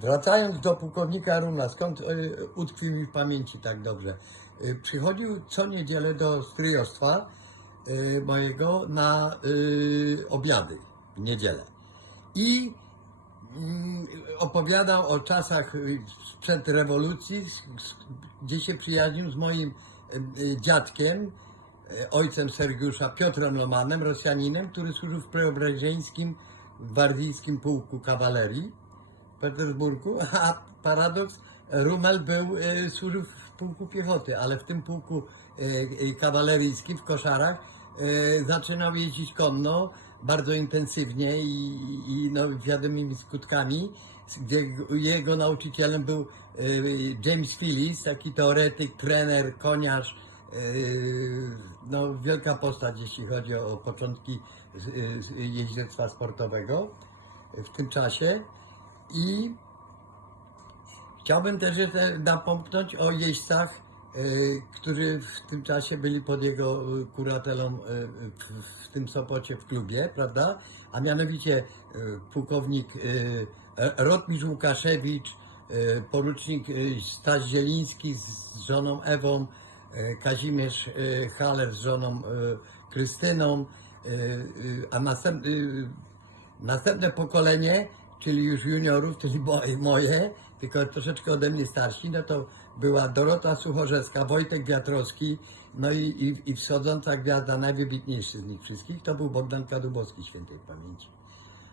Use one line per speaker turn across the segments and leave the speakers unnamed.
Wracając do pułkownika Runa, skąd y, utkwił mi w pamięci tak dobrze. Y, przychodził co niedzielę do stryjostwa y, mojego na obiady w niedzielę. I mm, opowiadał o czasach sprzed rewolucji, gdzie się przyjaźnił z moim dziadkiem, ojcem Sergiusza, Piotrem Lomanem, Rosjaninem, który służył w Preobrażeńskim gwardyjskim pułku kawalerii Petersburgu, a paradoks, Rumel był, y, służył w pułku piechoty, ale w tym pułku y, y, kawaleryjskim w koszarach zaczynał jeździć konno bardzo intensywnie i, i no, wiadomymi skutkami, gdzie jego nauczycielem był James Phillips, taki teoretyk, trener, koniarz, no, wielka postać, jeśli chodzi o, początki jeździectwa sportowego w tym czasie. I chciałbym też jeszcze napomknąć o jeźdźcach, y, którzy w tym czasie byli pod jego y, kuratelą y, w, tym Sopocie w klubie, prawda? A mianowicie pułkownik Rotmistrz Łukaszewicz, porucznik Staś Zieliński z żoną Ewą, Kazimierz Haler z żoną Krystyną, a następ, Następne pokolenie, czyli już juniorów, czyli mo- moje, tylko troszeczkę ode mnie starsi, no to była Dorota Suchorzewska, Wojtek Wiatrowski, no i, i, i wschodząca gwiazda, najwybitniejszy z nich wszystkich, to był Bogdan Kadubowski świętej pamięci.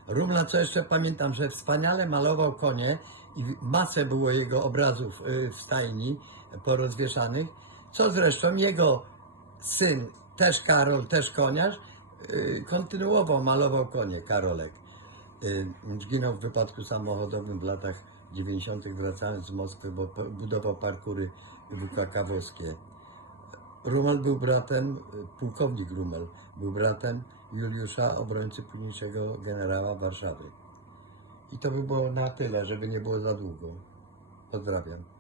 Rumla, co jeszcze pamiętam, że wspaniale malował konie i masę było jego obrazów y, w stajni porozwieszanych, co zresztą jego syn, też Karol, też koniarz, y, kontynuował, malował konie, Karolek. Y, Zginął w wypadku samochodowym w latach 90. wracając z Moskwy, bo budował parkury wykakawowskie. Rumel był bratem, y, pułkownik Rumel był bratem Juliusza, obrońcy późniejszego generała Warszawy. I to by było na tyle, żeby nie było za długo. Pozdrawiam.